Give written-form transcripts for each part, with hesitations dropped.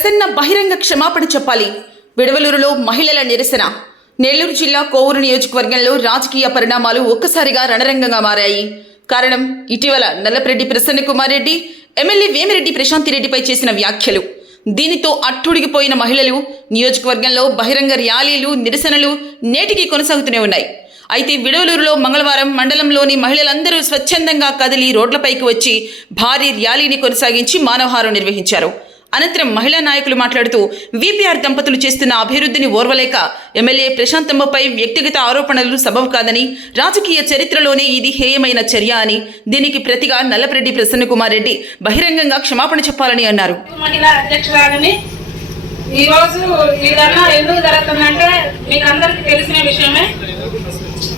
ప్రసన్న బహిరంగ క్షమాపణ చెప్పాలి. విడవలూరులో మహిళల నిరసన. నెల్లూరు జిల్లా కోవూరు నియోజకవర్గంలో రాజకీయ పరిణామాలు ఒక్కసారిగా రణరంగంగా మారాయి. కారణం ఇటీవల నల్లపరెడ్డి ప్రసన్న కుమార్ రెడ్డి, ఎమ్మెల్యే వేమిరెడ్డి ప్రశాంతిరెడ్డిపై చేసిన వ్యాఖ్యలు. దీనితో అట్టుడిగిపోయిన మహిళలు నియోజకవర్గంలో బహిరంగ ర్యాలీలు, నిరసనలు నేటికి కొనసాగుతూనే ఉన్నాయి. అయితే విడవలూరులో మంగళవారం మండలంలోని మహిళలందరూ స్వచ్ఛందంగా కదిలి రోడ్లపైకి వచ్చి భారీ ర్యాలీని కొనసాగించి మానవహారం నిర్వహించారు. అనంతరం మహిళా నాయకులు మాట్లాడుతూ వీపీఆర్ దంపతులు చేస్తున్న అభివృద్ధిని ఓర్వలేక ఎమ్మెల్యే ప్రశాంతమ్మపై వ్యక్తిగత ఆరోపణలు సబబు కాదని, రాజకీయ చరిత్రలోనే ఇది హేయమైన చర్య అని, దీనికి ప్రతిగా నల్లపరెడ్డి ప్రసన్న కుమార్ రెడ్డి బహిరంగంగా క్షమాపణ చెప్పాలని అన్నారు. ఈరోజు ఈ ధర్నా ఎందుకు జరుగుతుందంటే మీకు అందరికీ తెలిసిన విషయమే.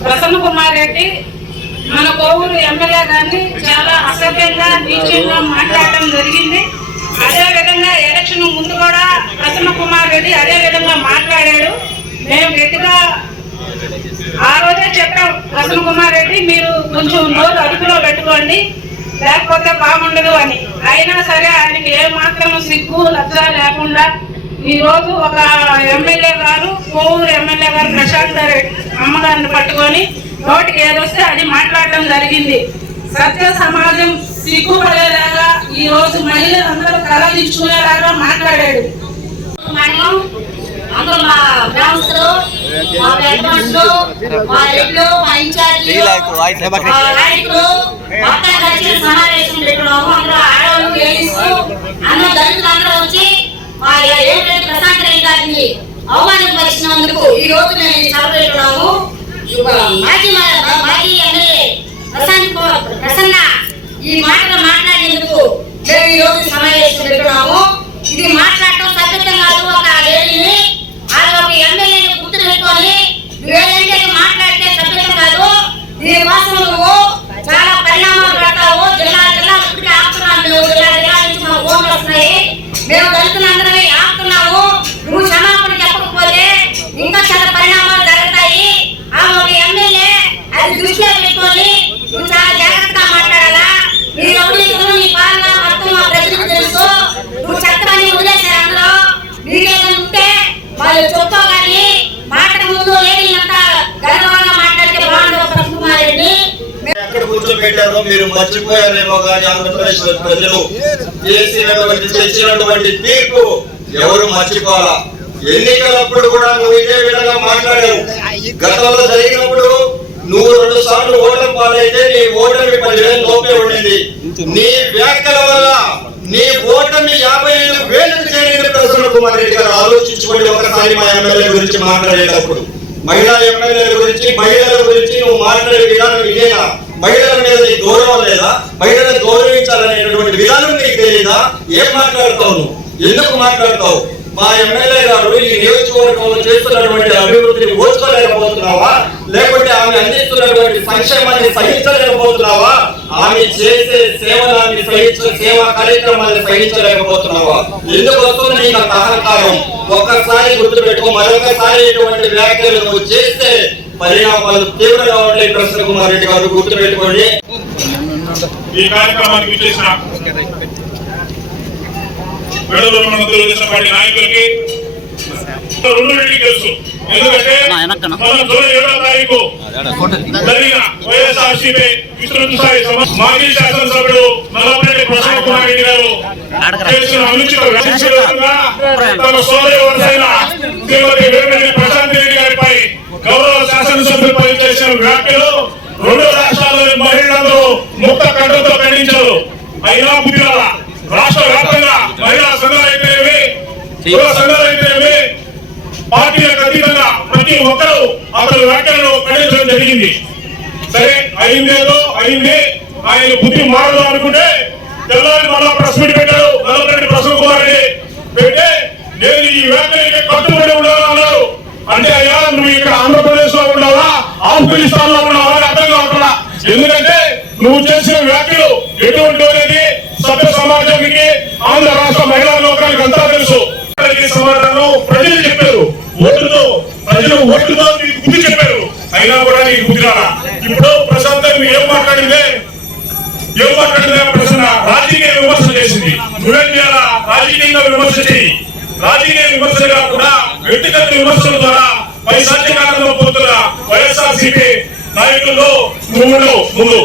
ప్రసన్న కుమార్ రెడ్డి మన కోవూరు ఎమ్మెల్యే గారిని చాలా అసభ్యంగా, నీచంగా మాట్లాడటం జరిగింది. అదే విధంగా ఎలక్షన్ ముందు కూడా ప్రసన్న కుమార్ రెడ్డి అదే విధంగా మాట్లాడాడు. మేము గట్టిగా ఆ రోజే చెప్పాం, ప్రసన్న కుమార్ రెడ్డి మీరు కొంచెం నోరు అదుపులో పెట్టుకోండి, లేకపోతే బాగుండదు అని. అయినా సరే ఆయనకి ఏమాత్రం సిగ్గు లజ్జ లేకుండా ఈ రోజు ఒక ఎమ్మెల్యే గారు, కోవూరు ఎమ్మెల్యే గారు ప్రశాంత్ అమ్మగారిని పట్టుకొని నోటికి ఏదొస్తే అది మాట్లాడటం జరిగింది. సత్య సమాజం సిగ్గుపడేలాగా ఈ రోజు మహిళలందరూ తలదించుకునేలాగా మాట్లాడాడు. అందరూ మా గ్రామస్తులు, మా పెద్దమనుషులు, మా రెడ్లు, మా ఇన్ఛార్జీలు, నాయకులు మొత్తం కలిసి సమావేశం పెట్టుకున్నాము. అందరూ ఆడవాళ్ళు, లేడీస్, అందరూ దళితులు అందరూ వచ్చి మా ఏమిటంటే ప్రశాంత్ రెడ్డి గారిని అవమానపరిచినందుకు ఈ రోజు మేము ఈ సభ పెట్టుకున్నాము. మాజీ ఎమ్మెల్యే ప్రసన్న ఈ మాటలు మాట్లాడేందుకు మేము ఈ రోజు సమావేశం పెట్టుకున్నాము. ఇది మాట్లాడటం సభ్యతం కాదు. ఒక లేడీని ఒక ఎమ్మెల్యేని గుర్తు పెట్టుకొని నువ్వేంటే మాట్లాడితే సభ్యతం కాదు. దీనికోసం నువ్వు చాలా పరిణామాలు పడతావు. జిల్లా జిల్లా ఆపుతున్నావు. నువ్వు జిల్లా జిల్లా నుంచి మా ఫోన్లు వస్తున్నాయి. మేము దళితులందరమే ఆపుతున్నాము. నువ్వు క్షమాపణ చెప్పకపోతే ఇంకా చాలా పరిణామాలు జరుగుతాయి. ఆ ఒక ఎమ్మెల్యే అది దృష్టిలో పెట్టుకొని నువ్వు చాలా జాగ్రత్తగా మాట్లాడాలా. నీ అభివృద్ధులు, నీ పాలన మొత్తం మా ప్రజలకు తెలుసు. నువ్వు చక్కని వదిలేశారు. అందరూ నీకేదైనా ఉంటే వాళ్ళు చెప్పుకోగాని మాట ముందు లేని అంత గర్వంగా మాట్లాడితే బాగుండవు. ప్రసన్న కుమార్ రెడ్డి ఎక్కడ కూర్చోబెట్టారో మీరు మర్చిపోయారేమో కానీ ఆంధ్రప్రదేశ్ ప్రజలు చేసినటువంటి తీర్పు ఎవరు మర్చిపోవాలా. ఎన్నికలప్పుడు కూడా నువ్వు ఇదే విధంగా మాట్లాడావు. గతంలో జరిగినప్పుడు నువ్వు 2 సార్లు ఓటమి పాలైతే నీ ఓటమి 10,000 లోపే ఉండింది. నీ వ్యాఖ్యల వల్ల నీ ఓటమి 55,000 చేరింది. ప్రసన్న కుమార్ రెడ్డి గారు ఆలోచించుకోండి ఒకసారి మా ఎమ్మెల్యే గురించి మాట్లాడేటప్పుడు. మహిళా ఎమ్మెల్యేల గురించి, మహిళల గురించి నువ్వు మాట్లాడే విధానం ఇదేనా? మహిళల మీద నీకు గౌరవం లేదా? మహిళలను గౌరవించాలనేటువంటి విధానం నీకు తెలియదా? ఏం మాట్లాడతావు నువ్వు? ఎందుకు మాట్లాడతావు? మా ఎమ్మెల్యే గారు ఈ నియోజకవర్గంలో చేస్తున్నటువంటి అభివృద్ధిని ఓర్చుకోలేకపోతున్నావా? లేకపోతే ఆమె అందిస్తున్నటువంటి సంక్షేమాన్ని సహించలేకపోతున్నావా? ఆమె చేసే సేవనాన్ని సేవా కార్యక్రమాన్ని సహించలేకపోతున్నావా? ఎందుకు వస్తుంది నీకు అహంకారం? ఒక్కసారి గుర్తుపెట్టుకో. మరొకసారి ఇటువంటి వ్యాఖ్యలు నువ్వు చేస్తే పరిణామాలు తీవ్రంగా ఉంటాయి. ప్రసన్న కుమార్ రెడ్డి గారు గుర్తుపెట్టుకోండి. ఈ కార్యక్రమానికి చేసిన విడవలూరు మండల తెలుగుదేశం పార్టీ నాయకులకి రెండింటికి తెలుసు. ఎందుకంటే మన జూలై 7వ తారీఖు జరిగిన వైఎస్ఆర్సీపీ విస్తృత స్థాయి మాజీ శాసనసభ్యుడు నల్లపరెడ్డి ప్రసన్న కుమార్ రెడ్డి గారు చేసిన అనుచిత వ్యాఖ్యలుగా తన సోదరి వరుసైన శ్రీమతి వేమిరెడ్డి ప్రశాంతిరెడ్డి గారిపై గౌరవ శాసనసభ్యులపై చేసిన వ్యాఖ్యలు 2 రాష్ట్రాల్లోని మహిళలందరూ ముక్త కంఠంతో ఖండించారు. అయినా బుద్ధి రాష్ట్ర వ్యాప్తంగా మహిళా సంఘాలైతేనేమి, కుల సంఘాలైతేనేమి, పార్టీలకు అతీతంగా ప్రతి ఒక్కరూ అతని వ్యాఖ్యలను ఖండించడం జరిగింది. సరే, అయిందేదో అయింది. ఆయన బుద్ధి మారదు అనుకుంటే తెల్లారి మళ్ళా ప్రెస్ మీట్ పెట్టారు. నల్లపరెడ్డి ప్రసన్న కుమార్ రెడ్డి పెట్టి నేను ఈ వ్యాఖ్యలకి కట్టుబడి ఉండాలని అన్నారు. అంటే అయ్యా నువ్వు ఇక్కడ ఆంధ్రప్రదేశ్ లో ఉన్నావా, ఆఫ్ఘనిస్తాన్ లో ఉన్నావా అర్థం కావట్లా. ఎందుకంటే నువ్వు చేసిన వ్యాఖ్యలు ఎటువంటి అనేది సభ్య సమాజానికి, ఆంధ్ర రాష్ట్ర మహిళా లోకానికి అంతా తెలుసు. సమాధానం ప్రజలు చెప్పారు. ప్రజలు ఓటుతో నీకు బుద్ధి చెప్పారు. అయినా కూడా నీకు బుద్ధి రాలా. ఇప్పుడు ప్రశాంత్ ఏం మాట్లాడిందే ప్రశ్న రాజకీయ విమర్శ చేసింది. నువ్వేం చేయాలా? రాజకీయంగా విమర్శ చేయి. రాజకీయ విమర్శలు కాకుండా వ్యక్తిగత విమర్శల ద్వారా పైశాచికాలంలో పోతున్న వైఎస్ఆర్సీపీ నాయకుల్లో ముందు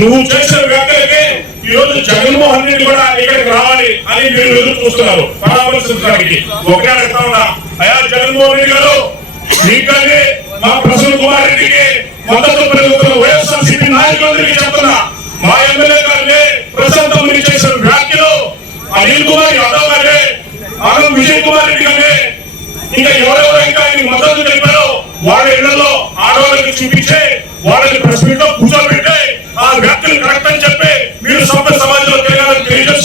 నువ్వు చేసిన వ్యాఖ్యలకే ఈ రోజు జగన్మోహన్ రెడ్డి కూడా ఇక్కడికి రావాలి అని మీరు ఎదురు చూస్తున్నారు పరామర్శించడానికి. ఒకటే అడుగుతా ఉన్నా, అయ్యా జగన్మోహన్ రెడ్డి గారు, మీకంటే మా ప్రసన్న కుమార్ రెడ్డికి మద్దతు పెరుగుతున్న వైఎస్ఆర్సీపీ నాయకులందరికీ చెప్తున్నా, మా ఎమ్మెల్యే గారిని ప్రశాంత్ చేసిన వ్యాఖ్యలు అనిల్ కుమార్ యాదవ్ గారి, అనం విజయ్ కుమార్ రెడ్డి గారి, ఇంకా ఎవరెవరు ఇంకా ఆయన మద్దతు తెలిపారో వాళ్ళ ఇళ్లలో ఆడవాళ్ళకి చూపించే వాళ్ళని ప్రెస్ మీట్ లో కూర్చోబెట్టి ఆ వ్యాఖ్యలు కరెక్ట్ అని చెప్పి మీరు సభ్య సమాజంలో తెలియాలని తెలియజేస్తున్నారు.